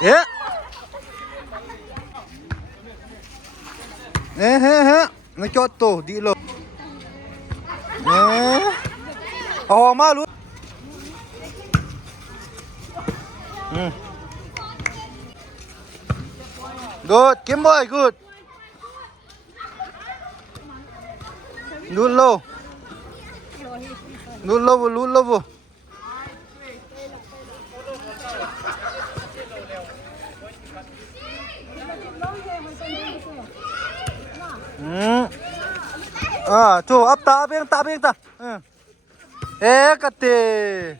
Eh. Nagkotto, di lo. Oh, malu. Good, Kim boy, good. Lùn lâu. Lùn lâu, lùn lâu. Chu ấp ta bên ta. Ê cắt tê.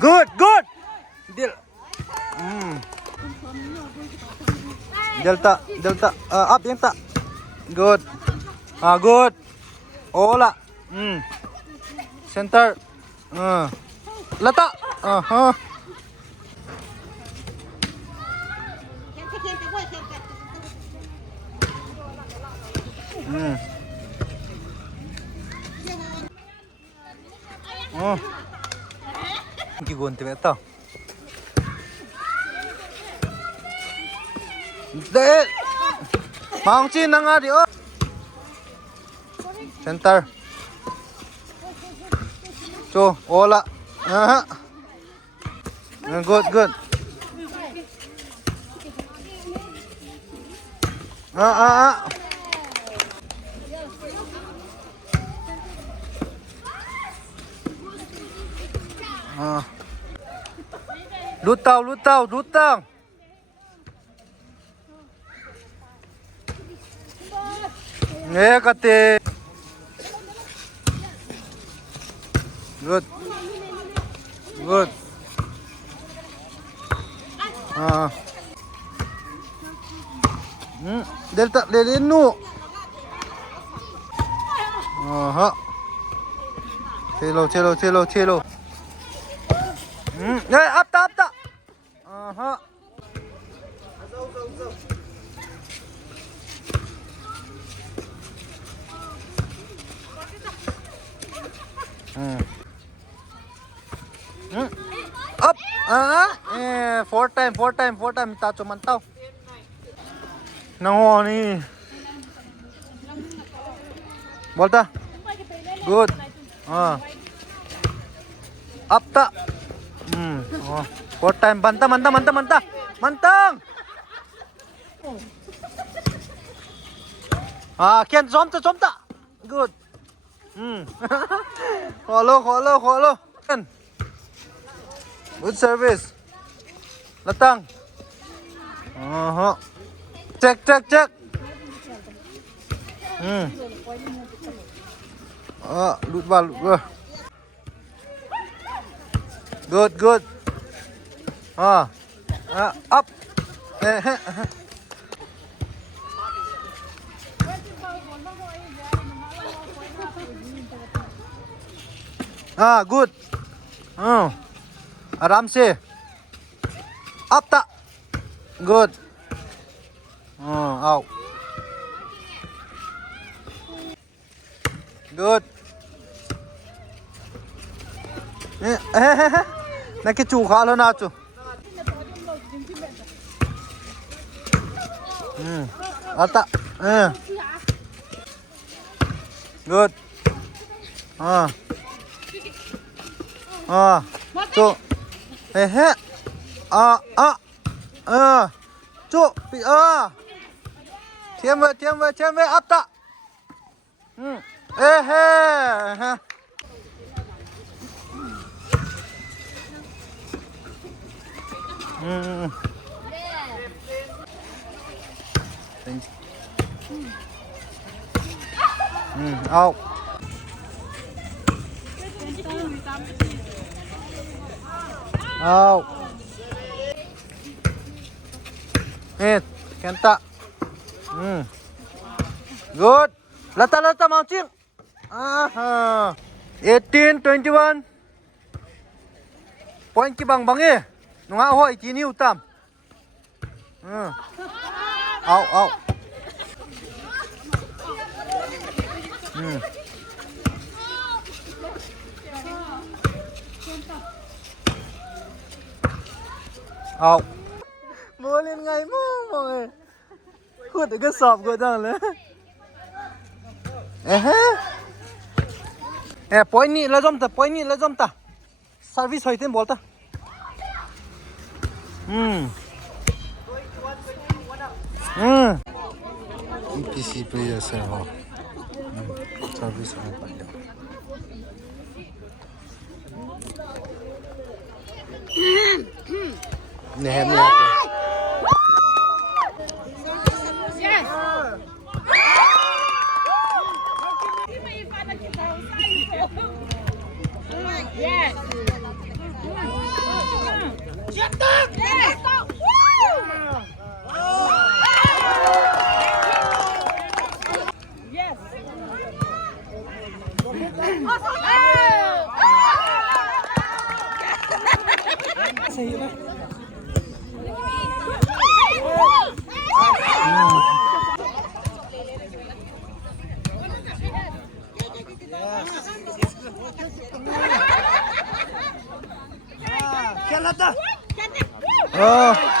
Good, good. Deal. Delta, up yang tak. Good. Good. Ola. Center. Letak. Gigunti beto. Deh. Mang Chin na nga di oh. Center. Chu, ola. Good, good. Lút tao. Nghe kate. Good. Good. Delta lelenu. Chelo. Up ta. Up. Four time. Ta cuman tahu. Nango ni. Bolta. Good. Up ta. Four time mantang. Kian som ta. Good. Follow. Good service. Latang. Check. Lút vào. Good. Up. Good. आराम से up ta. Good. Out. Good. Này cái chủ khá lớn nào chủ. Ta. Good. Chu. Chu. Thiêm về up ta. Out. Out. Kenta. Good. Lata mounting. 18, 21. point ki bang bang e nunga hoi ti niu tam out out mua lên ngay mua mọi người khuất được cái sọp của tao nữa point ni là dom ta service hoy tên bolta PC player se ho service hoy pa nè nè Yes.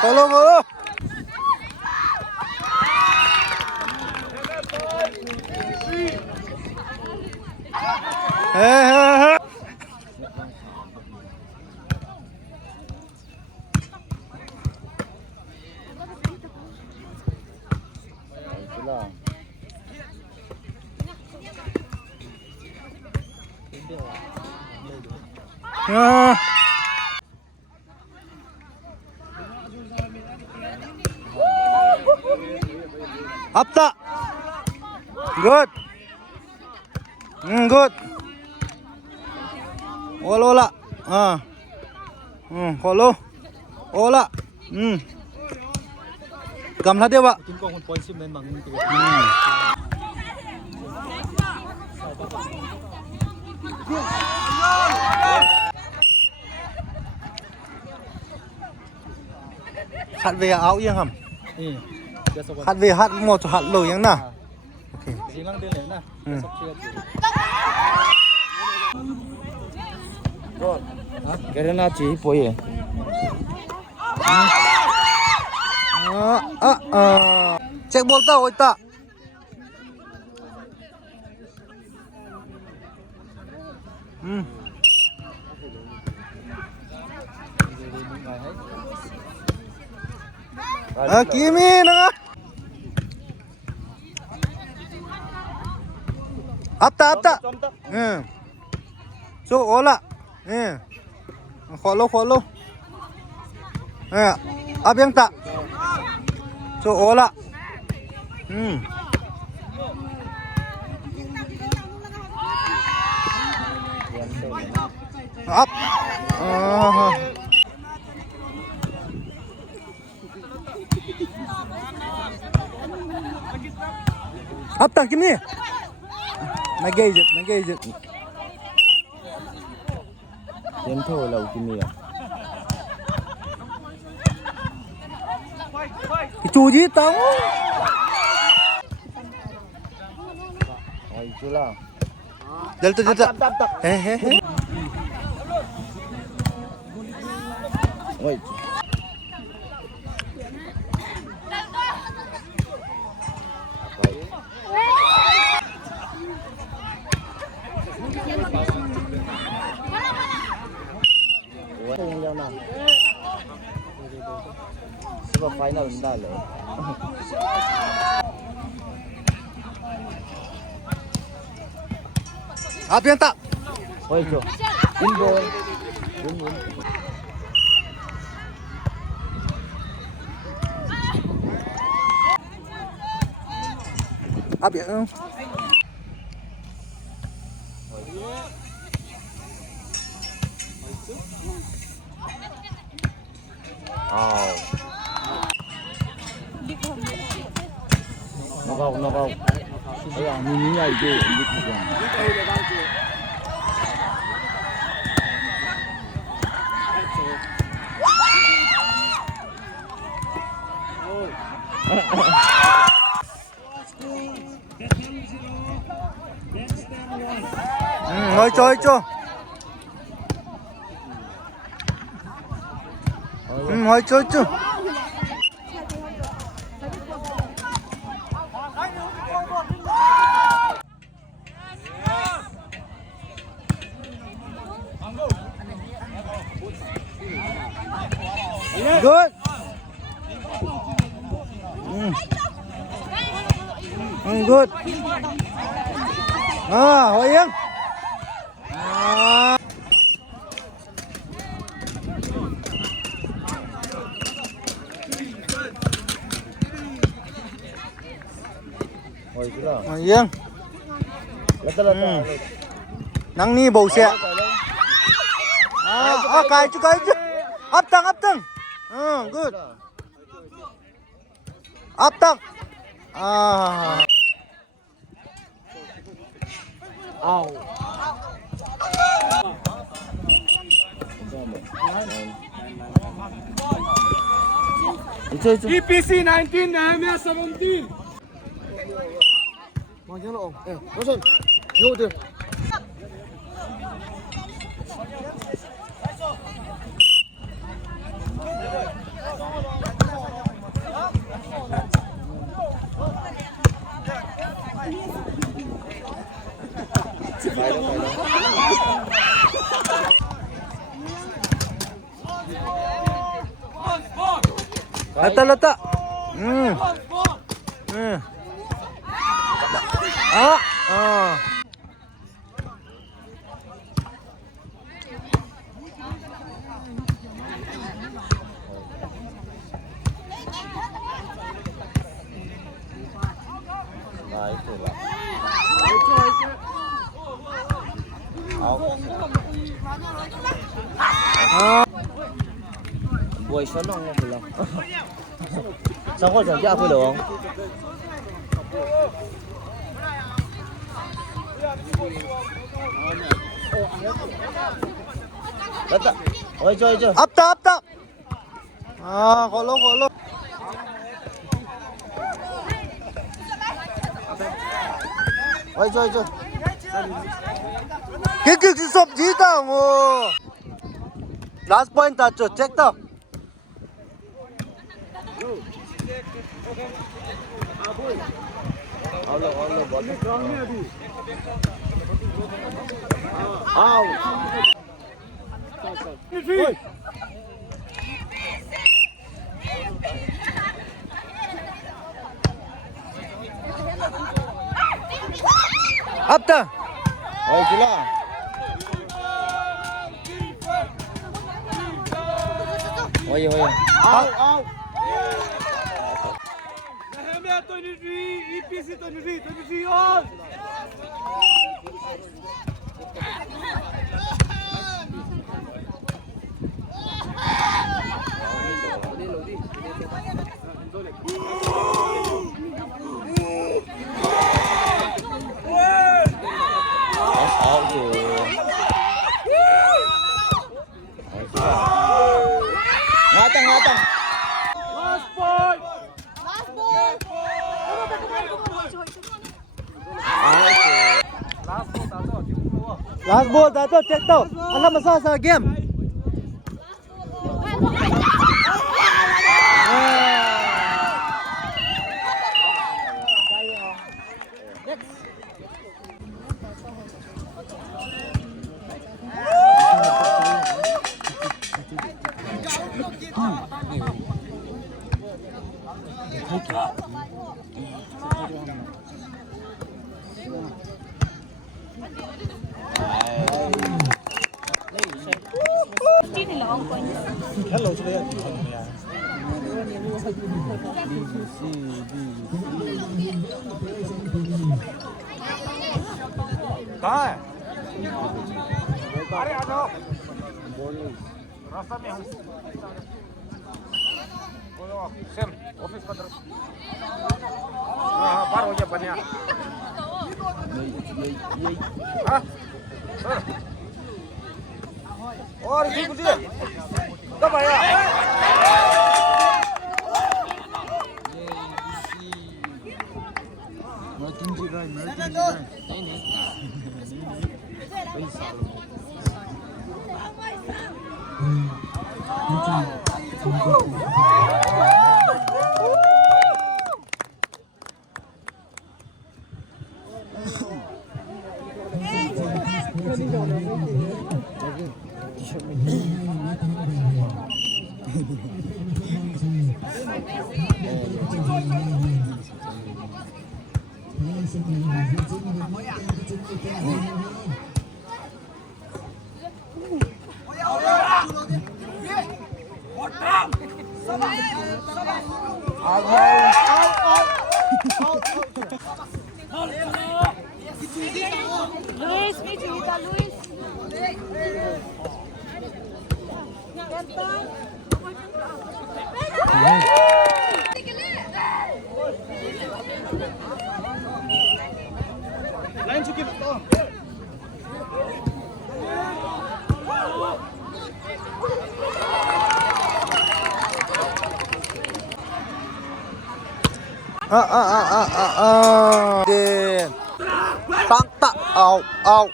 follow up ta good good ola follow ola cầm là tiêu ạ hạt về áo yên hầm hạt về hạt một hạt lồi nhá nè cái đó nó chỉ bồi check ball ta oi ta Kimi nanga apta so ola follow up yang tak so ola up up tak Kimi nagay em thôi là cái gì à cái chú gì tao rồi chú là delta ôi không nhau nào super final nda rồi up yang tak ôi chú in ball up yang nó vào bây giờ mình nhảy đi 있죠 있죠. 있죠 있죠. Good. Good. Hồi Yên. Hồi Yên. Nắng ni bầu xe. Cài chứ. Ấp tăng. Good. Ấp tăng. EPC 19 MS 17. Letak. Buổi sáng nông không được. Sao có chẳng ra phải được không? Đất ạ. Ôi chơi chưa? Ấp tăng. Khó lô. Ôi chơi chưa? Cái sộp gì tao ngô. Last point ta cho check tao. Ấp tăng. Ôi chứ là. Ôi. Nehemia 23, EPC 23 on. Ngatang. Last point. Last ball ta cho check tao. Alam masa sa game. Hello today. कहाँ है? अरे आ जाओ। रास्ता में हूँ। Same office का तरफ। हाँ पार हो गया बढ़िया। हाँ सर। और इसी पूछिए। कब आया? Luis, mi chiquita Luis. Lain sikit to. Din. Tak tak. Au au.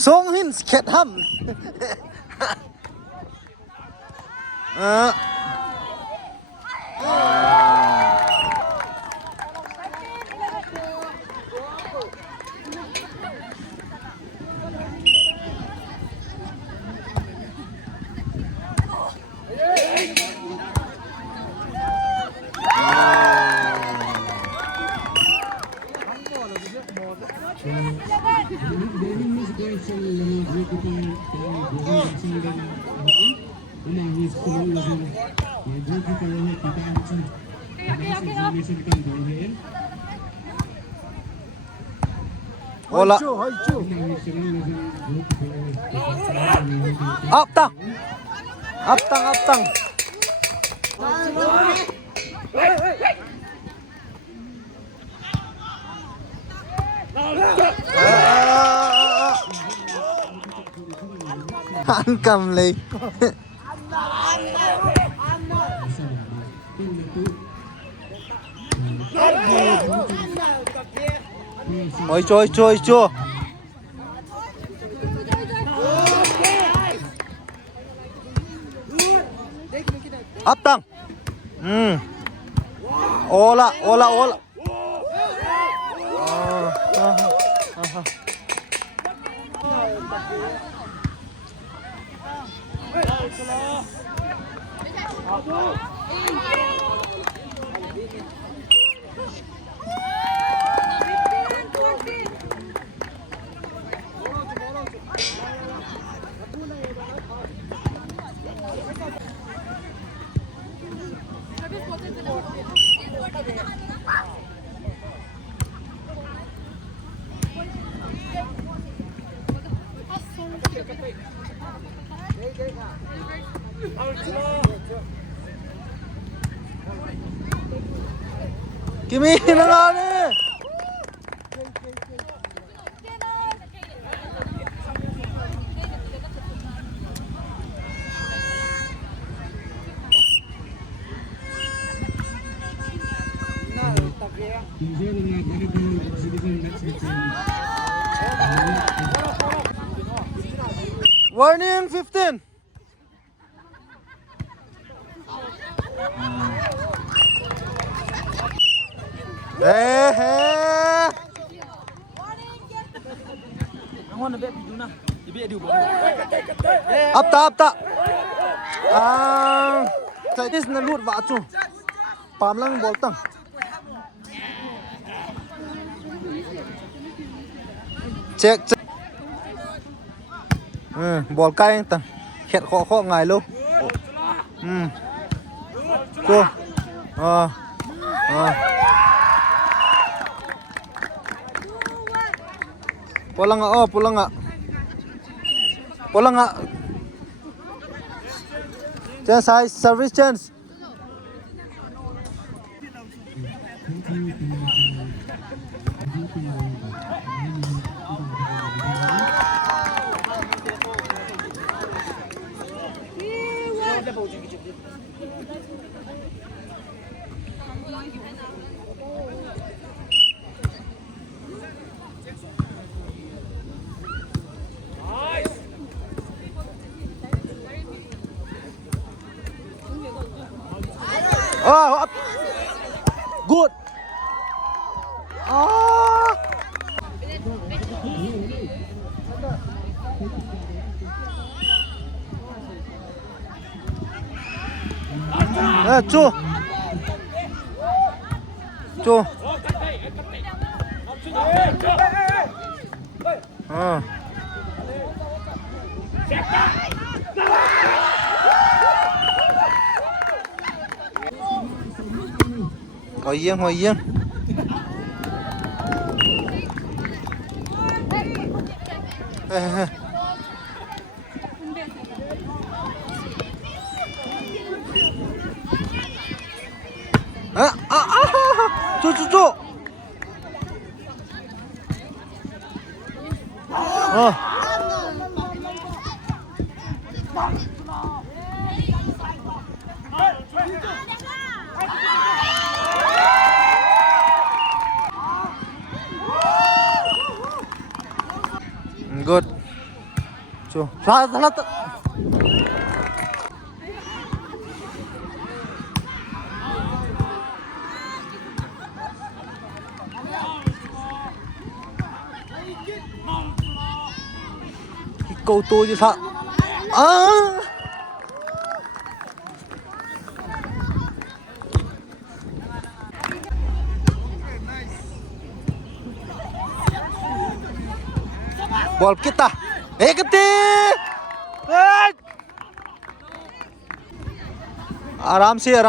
Song hin sket ham. Ola. Up tang. Up tang, up tang. Ăn cầm lấy. Ôi trời trời chưa. Áp tăng. Ola ola ola. Kimi na nga ni. Warning 15. Up ta. This na lut wa chu. Pam lang bol tang. Check. Bol cay tang. Khẹt khó ngài luôn. Cô. Pulang nga, oh, pulang nga. Pulang nga. Chance, high service chance. Oh, up. Good. Ah. Chu. Chu. Ah. Hồi yên. Chu. Good. Chu. Salah. Câu tôi chứ sao? Ball kita. Keti. आराम से.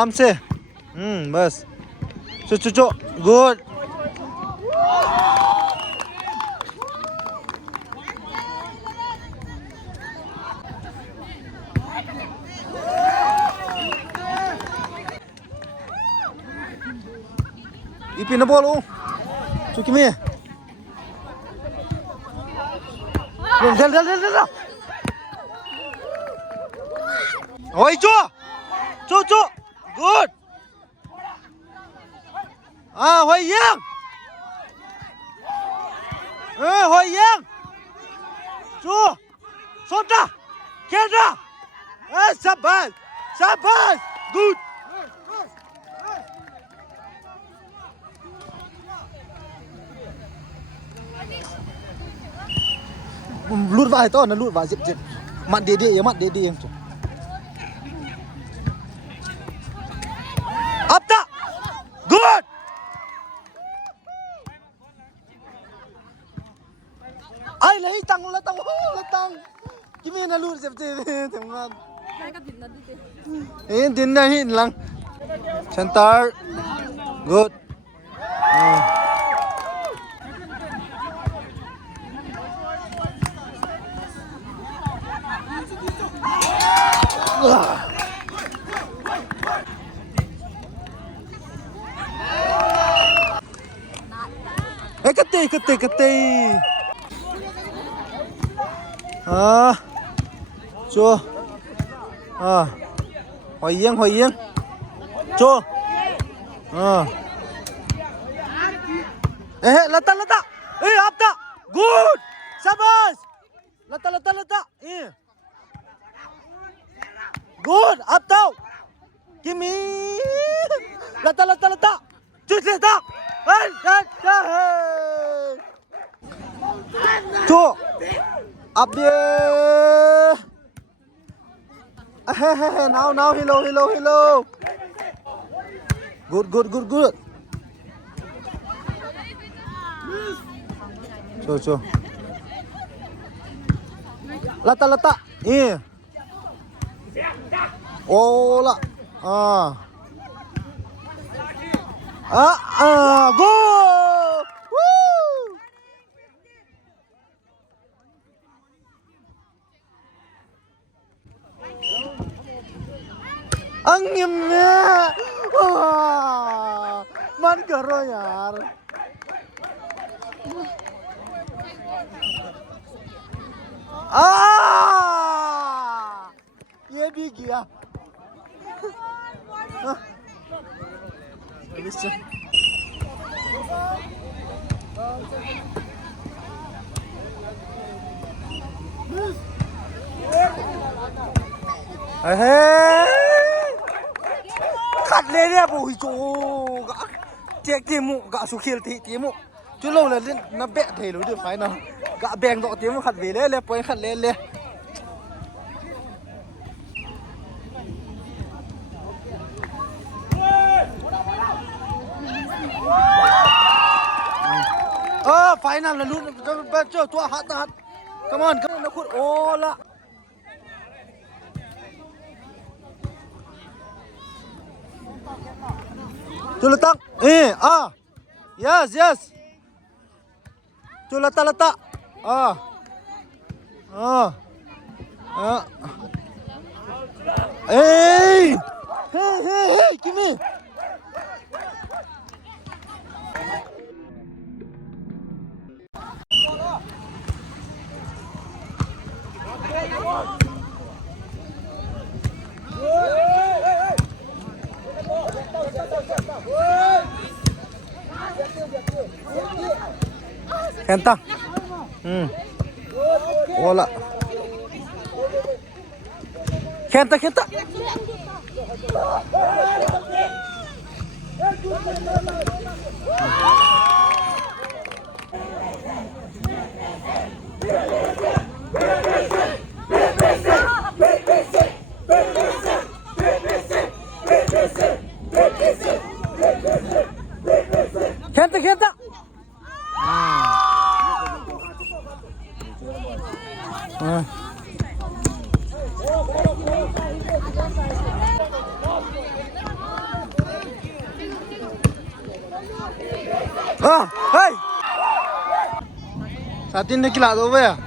बस. Chu. Good. Ipin na ball, oh. Kimi. Dal. Oi, Chu. Good. Hoi Yang. Hoi Yang. Chu. Sonda. Kendra. Sabar. Good. Lút vào to nó lút vào dịp mặn đi em up da good ai lấy tăng kimi na lút dịp thằng ngon tin na hin lang center good Kete. Chu. Hồi yên. Chu. Lata. Up da. Good. Sabas. Lata. Good. Up down. Kimi. Lata. Chu. Chu. Up there. Now. Hello. Good. Chu. Lata. Ola. Go. Woo. Angin ya. Wah, man karo यार. ये भी गया. Khát lên nè bùi chỗ gã tiêm mụ gã số khiêu thị tiêm mụ chứ lâu là lên nó bẹ thể lối được phải nào gã bèn dọ tiêm khát về lên lên quay khát lên lên phải nào là luôn cho tua hạt come on nó khuất ô la tu letak yes tu letak hey give me Kenta. Bola. Kenta. Kenta. Hey! Saat ini kila tu apa ya?